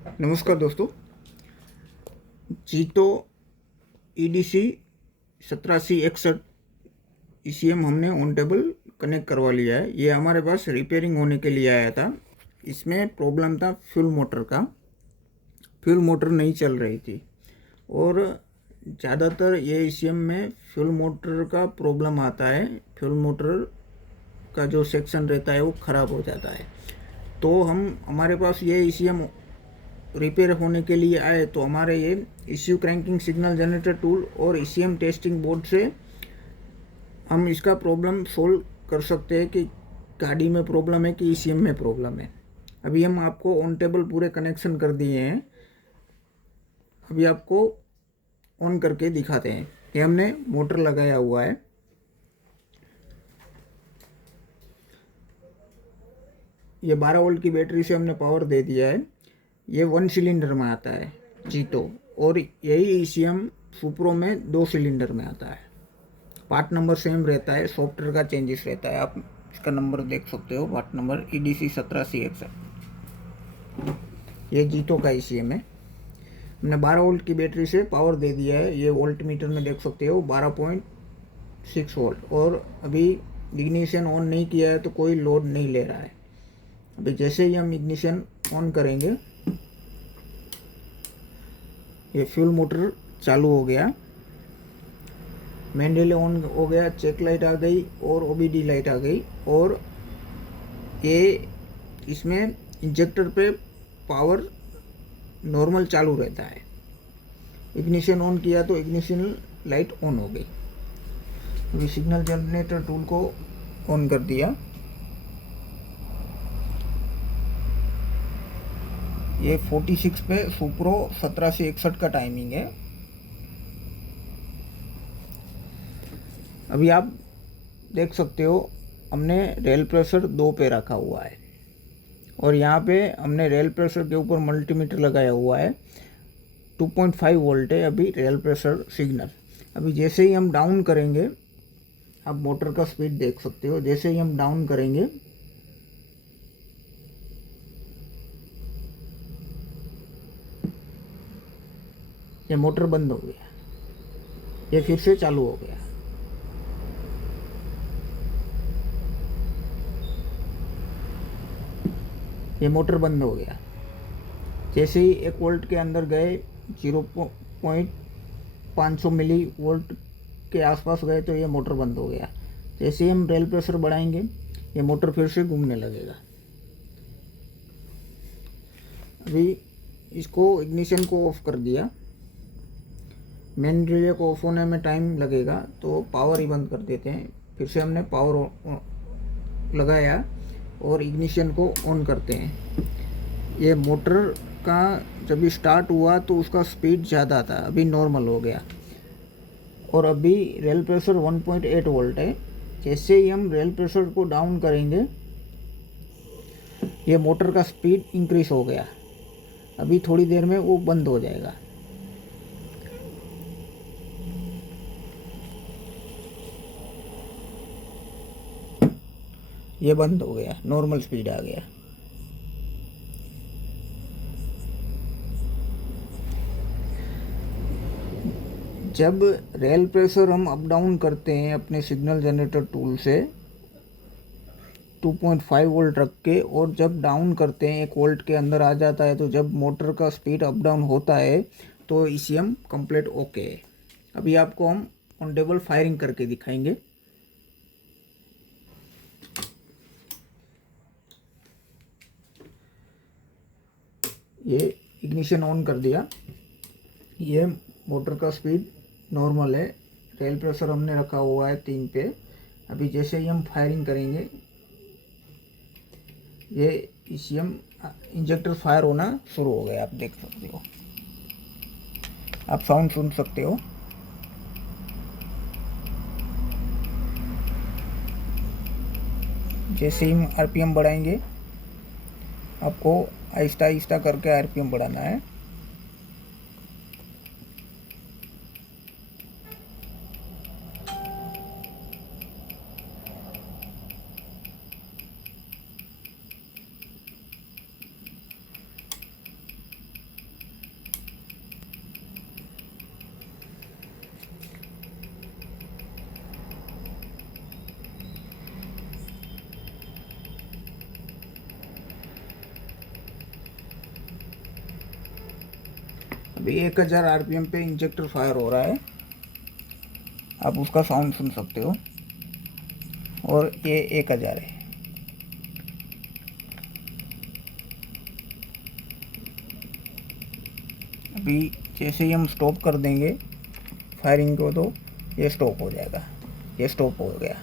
नमस्कार दोस्तों। जीतो EDC 8761 ECM हमने ऑन टेबल कनेक्ट करवा लिया है। ये हमारे पास रिपेयरिंग होने के लिए आया था। इसमें प्रॉब्लम था फ्यूल मोटर का। फ्यूल मोटर नहीं चल रही थी और ज़्यादातर ये ECM में फ्यूल मोटर का प्रॉब्लम आता है। फ्यूल मोटर का जो सेक्शन रहता है वो ख़राब हो जाता है। तो हमारे पास ये ECM रिपेयर होने के लिए आए तो हमारे ये ECU cranking signal generator tool और ECM टेस्टिंग बोर्ड से हम इसका प्रॉब्लम सोल्व कर सकते हैं कि गाड़ी में प्रॉब्लम है कि ECM में प्रॉब्लम है। अभी हम आपको ऑन टेबल पूरे कनेक्शन कर दिए हैं। अभी आपको ऑन करके दिखाते हैं। ये हमने मोटर लगाया हुआ है। ये 12 वोल्ट की बैटरी से हमने पावर दे दिया है। ये 1 सिलेंडर में आता है जीतो, और यही ECM सुप्रो में 2 सिलेंडर में आता है। पार्ट नंबर सेम रहता है, सॉफ्टवेयर का चेंजेस रहता है। आप इसका नंबर देख सकते हो, पार्ट नंबर EDC 17C61। ये जीतो का ECM है। हमने 12 वोल्ट की बैटरी से पावर दे दिया है। ये वोल्ट मीटर में देख सकते हो 12.6 वोल्ट, और अभी इग्निशन ऑन नहीं किया है तो कोई लोड नहीं ले रहा है। अभी जैसे ही हम इग्निशन ऑन करेंगे ये फ्यूल मोटर चालू हो गया, मेन रिले ऑन हो गया, चेक लाइट आ गई और OBD लाइट आ गई, और ये इसमें इंजेक्टर पे पावर नॉर्मल चालू रहता है। इग्निशन ऑन किया तो इग्निशन लाइट ऑन हो गई। अभी सिग्नल जनरेटर टूल को ऑन कर दिया। ये 46 पे सुप्रो 17 से 61 का टाइमिंग है। अभी आप देख सकते हो हमने रेल प्रेशर 2 पे रखा हुआ है, और यहाँ पे हमने रेल प्रेशर के ऊपर मल्टीमीटर लगाया हुआ है। 2.5 वोल्ट है अभी रेल प्रेशर सिग्नल। अभी जैसे ही हम डाउन करेंगे, आप मोटर का स्पीड देख सकते हो। जैसे ही हम डाउन करेंगे ये मोटर बंद हो गया, ये फिर से चालू हो गया। ये मोटर बंद हो गया। जैसे ही 1 वोल्ट के अंदर गए, 0.500 मिली वोल्ट के आसपास गए तो ये मोटर बंद हो गया। जैसे ही हम रेल प्रेशर बढ़ाएंगे ये मोटर फिर से घूमने लगेगा। अभी इसको इग्निशन को ऑफ कर दिया। मेन रिले को ऑफ होने में टाइम लगेगा तो पावर ही बंद कर देते हैं। फिर से हमने पावर लगाया और इग्निशन को ऑन करते हैं। ये मोटर का जब स्टार्ट हुआ तो उसका स्पीड ज़्यादा था, अभी नॉर्मल हो गया, और अभी रेल प्रेशर 1.8 वोल्ट है। जैसे ही हम रेल प्रेशर को डाउन करेंगे ये मोटर का स्पीड इंक्रीज हो गया। अभी थोड़ी देर में वो बंद हो जाएगा। ये बंद हो गया, नॉर्मल स्पीड आ गया। जब रेल प्रेशर हम अप डाउन करते हैं अपने सिग्नल जनरेटर टूल से 2.5 वोल्ट रख के, और जब डाउन करते हैं 1 वोल्ट के अंदर आ जाता है, तो जब मोटर का स्पीड अप डाउन होता है तो ECM कंप्लीट ओके है। अभी आपको हम ऑन टेबल फायरिंग करके दिखाएंगे। ये इग्निशन ऑन कर दिया। ये मोटर का स्पीड नॉर्मल है। रेल प्रेशर हमने रखा हुआ है 3 पे। अभी जैसे ही हम फायरिंग करेंगे ये ECM इंजेक्टर फायर होना शुरू हो गया। आप देख सकते हो, आप साउंड सुन सकते हो। जैसे ही हम RPM बढ़ाएंगे, आपको आहिस्ता आहिस्ता करके RPM बढ़ाना है। अभी 1000 आरपीएम पे इंजेक्टर फायर हो रहा है, आप उसका साउंड सुन सकते हो। और ये 1000 है। अभी जैसे ही हम स्टॉप कर देंगे फायरिंग को तो ये स्टॉप हो जाएगा। ये स्टॉप हो गया।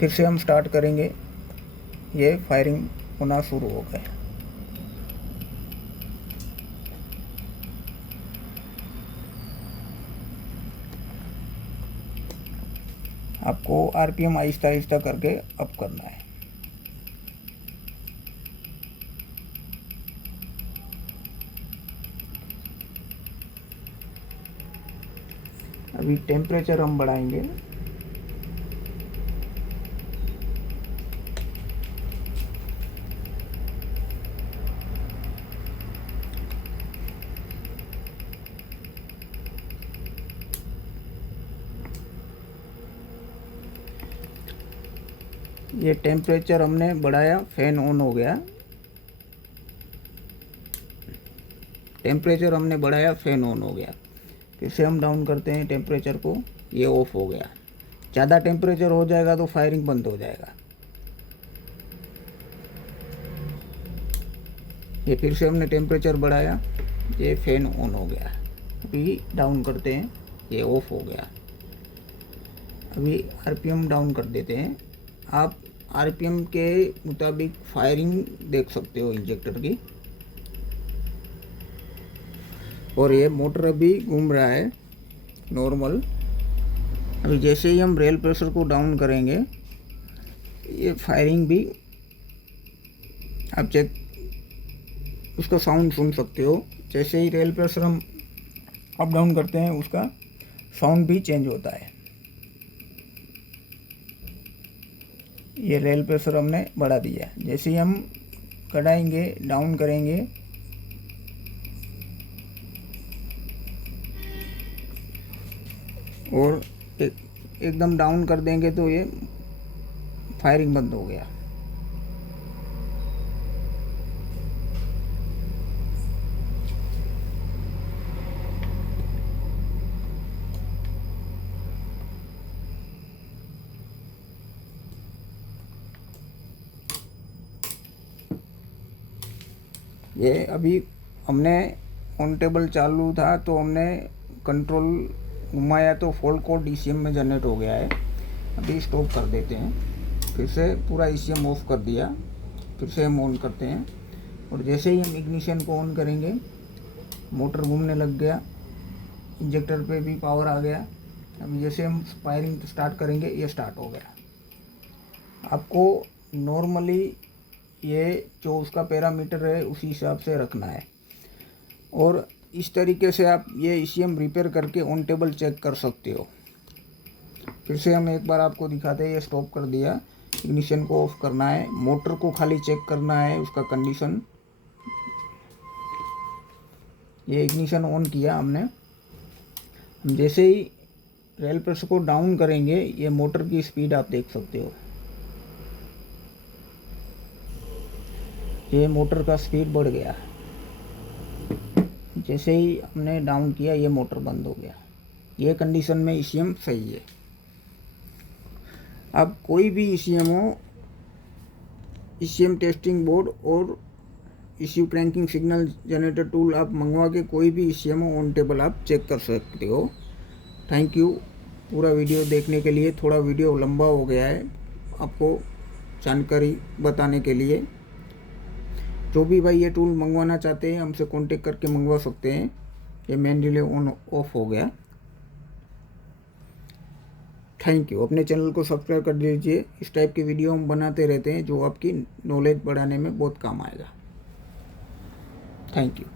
फिर से हम स्टार्ट करेंगे, ये फायरिंग होना शुरू हो गया। आपको आरपीएम आहिस्ता आहिस्ता करके अप करना है। अभी टेम्परेचर हम बढ़ाएंगे। ये टेम्परेचर हमने बढ़ाया, फैन ऑन हो गया। टेम्परेचर हमने बढ़ाया, फैन ऑन हो गया। फिर से हम डाउन करते हैं टेम्परेचर को, ये ऑफ हो गया। ज़्यादा टेम्परेचर हो जाएगा तो फायरिंग बंद हो जाएगा। ये फिर से हमने टेम्परेचर बढ़ाया, ये फैन ऑन हो गया। अभी डाउन करते हैं, ये ऑफ हो गया। अभी आरपीएम डाउन कर देते हैं। आप आरपीएम के मुताबिक फायरिंग देख सकते हो इंजेक्टर की। और ये मोटर अभी घूम रहा है नॉर्मल। अभी जैसे ही हम रेल प्रेशर को डाउन करेंगे, ये फायरिंग भी आप चेक उसका साउंड सुन सकते हो। जैसे ही रेल प्रेशर हम अप डाउन करते हैं, उसका साउंड भी चेंज होता है। ये रेल प्रेशर हमने बढ़ा दिया। जैसे ही हम कढ़ाएंगे, डाउन करेंगे, और एकदम डाउन कर देंगे तो ये फायरिंग बंद हो गया। ये अभी हमने ऑन टेबल चालू था तो हमने कंट्रोल घुमाया तो फॉल्ट कोड ईसीएम में जनरेट हो गया है। अभी स्टॉप कर देते हैं। फिर से पूरा ईसीएम ऑफ कर दिया। फिर से हम ऑन करते हैं, और जैसे ही हम इग्निशन को ऑन करेंगे, मोटर घूमने लग गया, इंजेक्टर पे भी पावर आ गया। अभी जैसे हम फायरिंग स्टार्ट करेंगे, ये स्टार्ट हो गया। आपको नॉर्मली ये जो उसका पैरामीटर है उसी हिसाब से रखना है, और इस तरीके से आप ये ईसीएम रिपेयर करके ऑन टेबल चेक कर सकते हो। फिर से हम एक बार आपको दिखाते हैं। ये स्टॉप कर दिया, इग्निशन को ऑफ करना है, मोटर को खाली चेक करना है उसका कंडीशन। ये इग्निशन ऑन किया हमने। हम जैसे ही रेल प्रेशर को डाउन करेंगे, ये मोटर की स्पीड आप देख सकते हो। ये मोटर का स्पीड बढ़ गया। जैसे ही हमने डाउन किया, ये मोटर बंद हो गया। ये कंडीशन में ईसीएम सही है। अब कोई भी ईसीएम हो, ईसीएम टेस्टिंग बोर्ड और ECU cranking signal generator tool आप मंगवा के कोई भी ईसीएम हो ऑन टेबल आप चेक कर सकते हो। थैंक यू पूरा वीडियो देखने के लिए। थोड़ा वीडियो लंबा हो गया है आपको जानकारी बताने के लिए। जो भी भाई ये टूल मंगवाना चाहते हैं, हमसे कांटेक्ट करके मंगवा सकते हैं। ये मेन रिले ऑन ऑफ हो गया। Thank you. अपने चैनल को सब्सक्राइब कर दीजिए। इस टाइप की वीडियो हम बनाते रहते हैं जो आपकी नॉलेज बढ़ाने में बहुत काम आएगा। Thank you.